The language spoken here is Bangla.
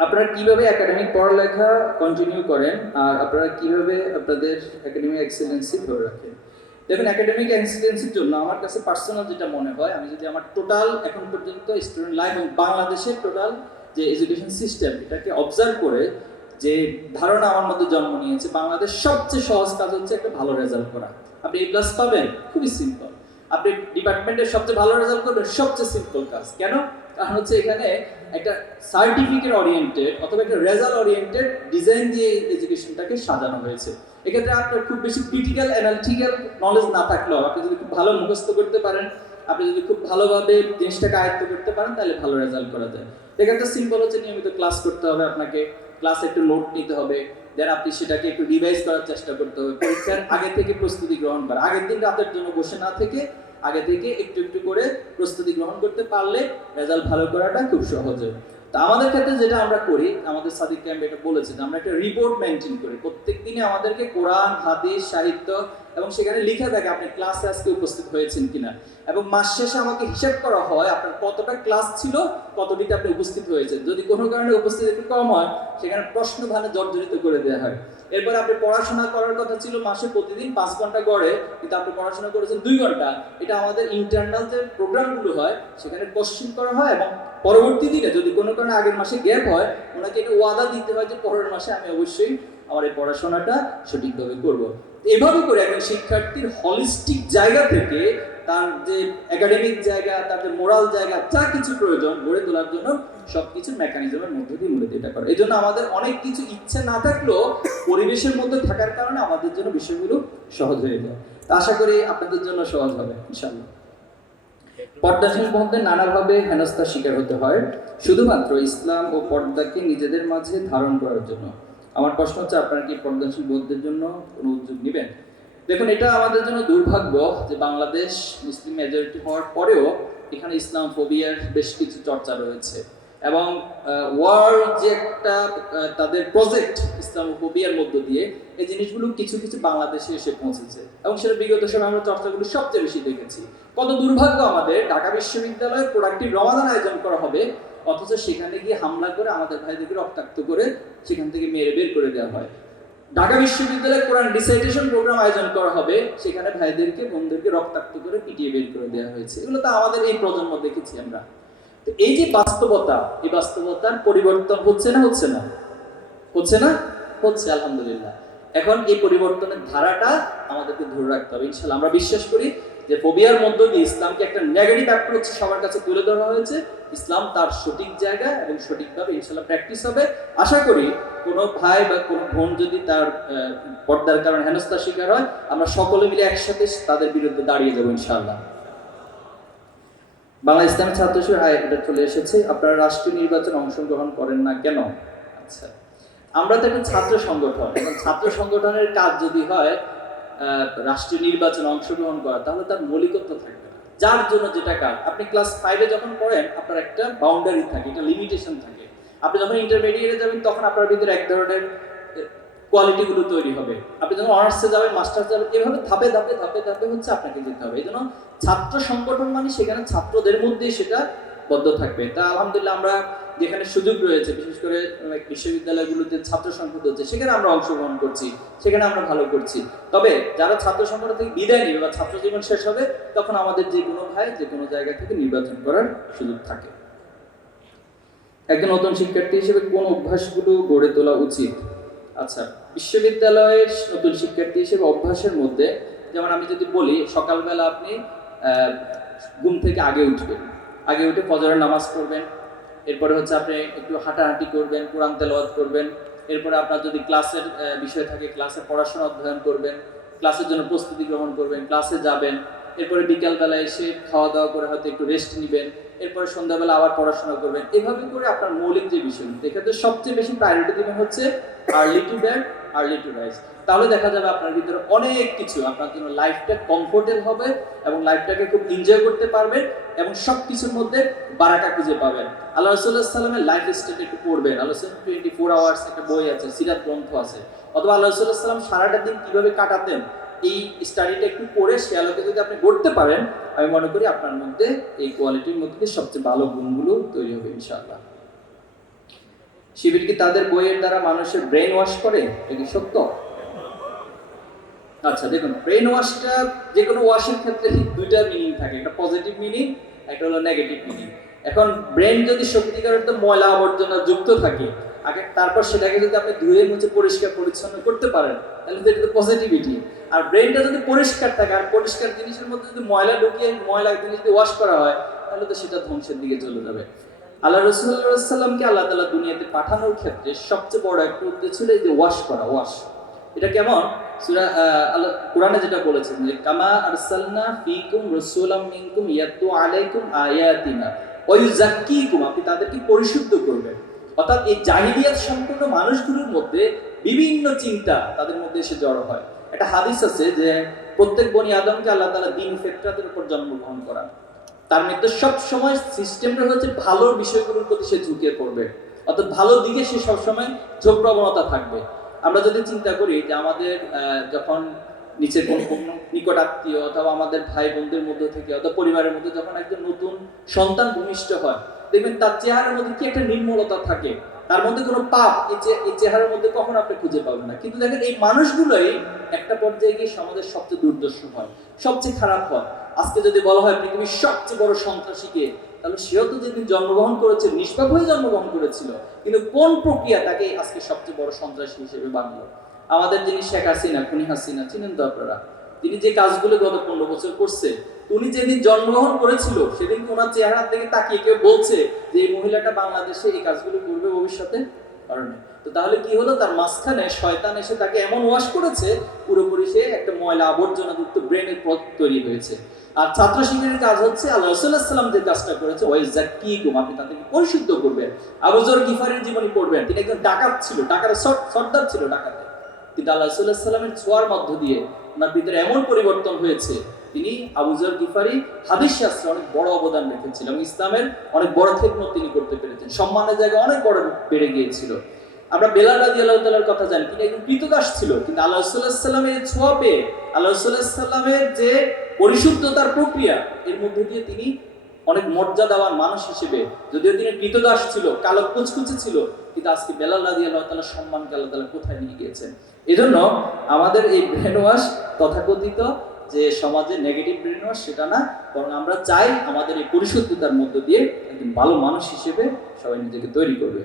আপনারা কিভাবে একাডেমিক পড়ালেখা কন্টিনিউ করেন আর আপনারা কিভাবে আপনাদের একাডেমিক এক্সেলেন্সি ধরে রাখেন? দেখুন, একাডেমিক এক্সেলেন্সির জন্য আমার কাছে পার্সোনাল যেটা মনে হয়, আমি যদি আমার টোটাল এখন পর্যন্ত স্টুডেন্ট লাইফ এবং বাংলাদেশের টোটাল যে এডুকেশন সিস্টেম এটাকে অবজার্ভ করে যে ধারণা আমার মধ্যে জন্ম নিয়েছে, বাংলাদেশ সবচেয়ে সহজ কাজ হচ্ছে একটা ভালো রেজাল্ট করা। আপনি এ প্লাস পাবেন, খুবই সিম্পল। আপনি ডিপার্টমেন্টের সবচেয়ে ভালো রেজাল্ট করবেন, সবচেয়ে সিম্পল কাজ। কেন? কারণ হচ্ছে এখানে একটা সার্টিফিকেট ওরিয়েন্টেড অথবা একটা রেজাল্ট ওরিয়েন্টেড ডিজাইন দিয়ে এডুকেশনটাকে সাজানো হয়েছে। এক্ষেত্রে আপনার খুব বেশি ক্রিটিক্যাল অ্যানালিটিক্যাল নলেজ না থাকলেও আপনি যদি খুব ভালো মুখস্থ করতে পারেন, আপনি যদি খুব ভালোভাবে জিনিসটাকে আয়ত্ত করতে পারেন, তাহলে ভালো রেজাল্ট করা যায়। এক্ষেত্রে সিম্পল হচ্ছে নিয়মিত ক্লাস করতে হবে, আপনাকে ক্লাসে একটু নোট নিতে হবে, দেন আপনি সেটাকে একটু রিভাইজ করার চেষ্টা করতে হবে। পরীক্ষার আগে থেকে প্রস্তুতি গ্রহণ করা, আগের দিন রাতের জন্য বসে না থেকে আগে থেকে একটু একটু করে প্রস্তুতি গ্রহণ করতে পারলে রেজাল্ট ভালো করাটা খুব সহজ হয়। তা আমাদের ক্ষেত্রে যেটা আমরা করি, আমাদের সাদিক ক্যাম্প এটা বলেছে যে আমরা একটা রিপোর্ট মেনটেন করি। প্রত্যেক দিনে আমাদেরকে কোরআন, হাদিস, সাহিত্য এবং সেখানে লিখে থাকে আপনি ক্লাসে আজকে উপস্থিত হয়েছেন কিনা, এবং মাস শেষে আমাকে হিসাব করা হয় আপনার কতটা ক্লাস ছিল, কতটিতে আপনি উপস্থিত হয়েছেন। যদি কোনো কারণে উপস্থিতি একটু কম হয়, সেখানে প্রশ্ন ভানে জর্জরিত করে দেওয়া হয়। এরপরে আপনি পড়াশোনা করার কথা ছিল মাসে প্রতিদিন 5 ঘন্টা গড়ে, কিন্তু আপনি পড়াশোনা করেছেন 2 ঘন্টা। এটা আমাদের ইন্টারনাল যে প্রোগ্রামগুলো হয় সেখানে কোশ্চেন করা হয়, এবং পরবর্তী দিনে যদি কোনো কারণে আগের মাসে গ্যাপ হয়, ওনাকে এটা ওয়াদা দিতে হয় যে পরের মাসে আমি অবশ্যই আমার এই পড়াশোনাটা সঠিকভাবে করব। এভাবে করে একজন শিক্ষার্থীর হলিস্টিক জায়গা থেকে তার যে একাডেমিক জায়গা, তার যে মোরাল জায়গা, যা কিছু প্রয়োজন গড়ে তোলার জন্য সবকিছু মেকানিজমের মধ্যে দিয়ে মূলত এটা করে। এই জন্য আমাদের অনেক কিছু ইচ্ছে না থাকলেও পরিবেশের মধ্যে থাকার কারণে আমাদের জন্য বিষয়গুলো সহজ হয়ে যায়। তা আশা করি আপনাদের জন্য সহজ হবে ইনশাআল্লাহ। পর্দাশীল বোনদের নানাভাবে হেনস্থার শিকার হতে হয় শুধুমাত্র ইসলাম ও পর্দাকে নিজেদের মাঝে ধারণ করার জন্য। আমার প্রশ্ন হচ্ছে, আপনারা কি পর্দাশীল বোনদের জন্য কোনো উদ্যোগ নেবেন? দেখুন, এটা আমাদের জন্য দুর্ভাগ্য যে বাংলাদেশ মুসলিম মেজরিটি হওয়ার পরেও এখানে ইসলাম ফোবিয়ার বেশ কিছু চর্চা রয়েছে, এবং ওয়ার্ল্ড যে একটা তাদের প্রজেক্ট ইসলামোফোবিয়ার মধ্য দিয়ে এই জিনিসগুলো কিছু কিছু বাংলাদেশে এসে পৌঁছেছে, এবং সেটা বিগত সময় আমরা চর্চাগুলো সবচেয়ে বেশি দেখেছি। কত দুর্ভাগ্য আমাদের, ঢাকা বিশ্ববিদ্যালয়ে প্রোডাক্টিভ রমাদান আয়োজন করা হবে, অথচ সেখানে গিয়ে হামলা করে আমাদের ভাইদেরকে রক্তাক্ত করে সেখান থেকে মেরে বের করে দেওয়া হয়। ঢাকা বিশ্ববিদ্যালয়ে কোরআন রিসাইটেশন প্রোগ্রাম আয়োজন করা হবে, সেখানে ভাইদেরকে বোনদেরকে রক্তাক্ত করে পিটিয়ে বের করে দেওয়া হয়েছে। এগুলো তো আমাদের এই প্রজন্ম দেখেছি আমরা। তো এই যে বাস্তবতা, এই বাস্তবতার পরিবর্তন হচ্ছে না হচ্ছে না হচ্ছে না হচ্ছে আলহামদুলিল্লাহ। এখন এই পরিবর্তনের ধারাটা আমাদেরকে ধরে রাখতে হবে ইনশাআল্লাহ। আমরা বিশ্বাস করি যে ফোবিয়ার মধ্য দিয়ে ইসলামকে একটা নেগেটিভ অ্যাপ্রোচ সবার কাছে তুলে ধরা হয়েছে, ইসলাম তার সঠিক জায়গা এবং সঠিকভাবে ইনশাআল্লাহ প্র্যাকটিস হবে। আশা করি কোনো ভাই বা কোনো বোন যদি তার পর্দার কারণে হেনস্থার শিকার হয়, আমরা সকলে মিলে একসাথে তাদের বিরুদ্ধে দাঁড়িয়ে যাবো ইনশাআল্লাহ। বাংলা ইসলামী ছাত্র শিবির এটা চলে এসেছে, আপনারা রাষ্ট্রীয় নির্বাচনে অংশগ্রহণ করেন না কেন? আচ্ছা, আমরা তো একটা ছাত্র সংগঠন, এবং ছাত্র সংগঠনের কাজ যদি হয় রাষ্ট্রীয় নির্বাচনে অংশগ্রহণ করা, তাহলে তার মৌলিকত্ব থাকবে না। যার জন্য যেটা কাজ, আপনি ক্লাস 5-এ যখন পড়েন আপনার একটা বাউন্ডারি থাকে, একটা লিমিটেশন থাকে। আপনি যখন ইন্টারমিডিয়েটে যাবেন তখন আপনার ভিতরে এক ধরনের কোয়ালিটিগুলো তৈরি হবে। আপনি যখন অনার্সে যাবেন, মাস্টার্স যাবেন, এভাবে ধাপে ধাপে ধাপে ধাপে হচ্ছে আপনাকে যেতে হবে। এই জন্য ছাত্র সংগঠন মানে সেখানে ছাত্রদের মধ্যে সেটা বদ্ধ থাকবে। তা আলহামদুলিল্লাহ আমরা যেখানে সুযোগ রয়েছে, বিশেষ করে বিশ্ববিদ্যালয়গুলোতে ছাত্র সংসদ হচ্ছে, সেখানে আমরা অংশগ্রহণ করছি, সেখানে আমরা ভালো করছি। তবে যারা ছাত্র সংগঠন থেকে বিদায় নেবে বা ছাত্র জীবন শেষ হবে, তখন আমাদের যে কোনো ভাই যে কোনো জায়গা থেকে নির্বাচন করার সুযোগ থাকে। একজন নতুন শিক্ষার্থী হিসেবে কোন অভ্যাসগুলো গড়ে তোলা উচিত? আচ্ছা, বিশ্ববিদ্যালয়ের নতুন শিক্ষার্থী হিসেবে অভ্যাসের মধ্যে, যেমন আমি যদি বলি, সকালবেলা আপনি ঘুম থেকে আগে উঠবেন, আগে উঠে ফজরের নামাজ পড়বেন, এরপরে হচ্ছে আপনি একটু হাঁটাহাঁটি করবেন, কোরআন তেলাওয়াত করবেন, এরপরে আপনার যদি ক্লাসের বিষয় থাকে ক্লাসে পড়াশোনা অধ্যয়ন করবেন, ক্লাসের জন্য প্রস্তুতি গ্রহণ করবেন, ক্লাসে যাবেন, এরপরে বিকালবেলা এসে খাওয়া দাওয়া করে হয়তো একটু রেস্ট নেবেন, এরপরে সন্ধ্যাবেলা আবার পড়াশোনা করবেন। এভাবে করে আপনার মৌলিক যে বিষয়গুলো, এক্ষেত্রে সবচেয়ে বেশি প্রায়োরিটি দিবেন হচ্ছে early to bed, early to rise. তাহলে দেখা যাবে আপনার ভিতরে অনেক কিছু, আপনার জন্য লাইফটা কমফোর্টেবল হবে এবং লাইফটাকে খুব এনজয় করতে পারবেন, এবং সব কিছুর মধ্যে বারাকা খুঁজে পাবেন। আল্লাহ রাসূলুল্লাহ সাল্লাল্লাহু আলাইহি ওয়াসাল্লামের লাইফ স্টাইল একটু পড়বেন। আল্লাহ রাসূল 24 আওয়ার্স একটা বই আছে, সিরাত গ্রন্থ আছে, অথবা আল্লাহ রাসূলুল্লাহ সাল্লাল্লাহু আলাইহি ওয়াসাল্লাম সারাটা দিন কিভাবে কাটাতেন, এই স্টাডিটা একটু পড়ে সে আলোকে যদি আপনি গড়তে পারেন, আমি মনে করি আপনার মধ্যে এই কোয়ালিটির মধ্যে সবচেয়ে ভালো গুণগুলো তৈরি হবে ইনশাআল্লাহ। শিবির কি তাদের বইয়ের দ্বারা মানুষের ব্রেন ওয়াশ করে? এটা কি সত্য? আচ্ছা দেখুন, ব্রেন ওয়াশটা যে কোনো ওয়াশের ক্ষেত্রে দুইটা মিনিং থাকে, একটা পজিটিভ মিনিং, একটা হলো নেগেটিভ মিনিং। এখন ব্রেন যদি সত্যিকার অর্থে ময়লা আবর্জনা যুক্ত থাকে, আগে তারপর সেটাকে যদি আপনি ধুয়ে মুছে পরিষ্কার পরিচ্ছন্ন করতে পারেন, তাহলে তো এটা তো পজিটিভিটি। আর ব্রেনটা যদি পরিষ্কার থাকে, আর পরিষ্কার জিনিসের মধ্যে যদি ময়লা ঢুকিয়ে ময়লা জিনিস দিয়ে ওয়াশ করা হয়, তাহলে তো সেটা ধ্বংসের দিকে চলে যাবে। আল্লাহ রাসূলুল্লাহ সাল্লামকে আল্লাহ তাআলা দুনিয়াতে পাঠানোর ক্ষেত্রে সবচেয়ে বড় একটা উদ্দেশ্য ছিল এই যে ওয়াশ করা, ওয়াশ। এটা কেমন? সূরা কোরআনে যেটা বলেছেন যে কামা আরসালনা ফীকুম রাসূলাম মিনকুম ইয়াতলু আলাইকুম আয়াতিনা ওয়া ইউযাক্কিকুম, আপনি তাদেরকে পরিশুদ্ধ করবেন। অর্থাৎ এই জাহিলিয়াত সম্পূর্ণ মানুষগুলোর মধ্যে বিভিন্ন চিন্তা তাদের মধ্যে এসে জড়ো হয়। একটা হাদিস আছে যে প্রত্যেক বনি আদমকে আল্লাহ তাআলা দ্বীন ফিতরাতের উপর জন্মগ্রহণ করান। তার মধ্যে সব সময় সিস্টেমটা হচ্ছে ভালো বিষয়গুলোর প্রতি সে ঝুঁকে পড়বে, অর্থাৎ ভালো দিকে সে সবসময় ঝোঁক প্রবণতা থাকবে। আমরা যদি চিন্তা করি যে আমাদের যখন নিচের কোন নিকট আত্মীয় অথবা আমাদের ভাই বোনদের মধ্যে থেকে অথবা পরিবারের মধ্যে যখন একজন নতুন সন্তান ভূমিষ্ঠ হয়, দেখবেন তার চেহারার মধ্যে কি একটা নির্মলতা থাকে, তার মধ্যে কোনো পাপ এই চেহারার মধ্যে কখনো আপনি খুঁজে পাবেন না। কিন্তু দেখেন এই মানুষগুলোই একটা পর্যায়ে গিয়ে সমাজের সবচেয়ে দুর্দর্শ হয়, সবচেয়ে খারাপ হয়। আজকে যদি বলা হয় পৃথিবীর সবচেয়ে বড় সন্ত্রাসীকে, তাহলে সেও তো যেদিন জন্মগ্রহণ করেছে নিষ্পাপ হয়ে জন্মগ্রহণ করেছিল, কিন্তু কোন প্রক্রিয়া তাকে আজকে সবচেয়ে বড় সন্ত্রাসী হিসেবে বানালো? আমাদের যিনি শেখ হাসিনা, খুনি হাসিনা, চিনেন তো আপনারা? তিনি যে কাজগুলো গত 15 বছর করছে, উনি যেদিন জন্মগ্রহণ করেছিল সেদিন ওনার চেহারার দিকে তাকিয়ে কেউ বলছে যে এই মহিলাটা বাংলাদেশে এই কাজগুলো করবে ভবিষ্যতে? কারণে তো তাহলে কি হলো, তার মাঝখানে শয়তান এসে তাকে এমন ওয়াশ করেছে, পুরোপুরি সে একটা ময়লা আবর্জনা যুক্ত ব্রেনের পথ তৈরি হয়েছে। আর ছাত্র শিবিরের কাজ হচ্ছে আল্লাহ রাসূলুল্লাহ সাল্লাম যে কাজটা করেছে, ওয়াইযাক্কিকুম, আপনি তাদেরকে পরিশুদ্ধ করবেন। আবু যর গিফারির জীবনী পড়বেন, তিনি একজন ডাকাত ছিল, ডাকাতের সর্দার ছিল ডাকাতে, কিন্তু আল্লাহ রাসূলুল্লাহ সাল্লামের ছোঁয়ার মধ্য দিয়ে ওনার ভিতরে এমন পরিবর্তন হয়েছে, তিনি আবু যর গিফারি হাদিস শাস্ত্রে অনেক বড় অবদান রেখেছিলেন এবং ইসলামের অনেক বড় খেদমত তিনি করতে পেরেছেন, সম্মানের জায়গা অনেক বড় বেড়ে গিয়েছিল। আমরা বেলাল রাদিয়াল্লাহু তাআলার কথা জানি, তিনি একজন কৃতদাস ছিল, কিন্তু আল্লাহ রাসূলুল্লাহ সাল্লামের ছোঁয়া পেয়ে আল্লাহ রাসূলুল্লাহ সাল্লামের যে পরিশুদ্ধতার প্রক্রিয়া, এর মধ্যে দিয়ে তিনি অনেক মর্যাদাবান মানুষ হিসেবে, যদিও তিনি কৃতদাস ছিল, কালো কুচকুচে ছিল, কিন্তু আজকে বেলাল রাদিয়াল্লাহু তাআলার সম্মানকে আল্লাহ তাআলা কোথায় নিয়ে গিয়েছেন। এজন্য আমাদের এই ব্রেন ওয়াশ তথাকথিত যে সমাজে নেগেটিভ ব্রেন ওয়াশ, সেটা না, বরং আমরা চাই আমাদের এই পরিশুদ্ধতার মধ্য দিয়ে একজন ভালো মানুষ হিসেবে সবাই নিজেকে তৈরি করবে।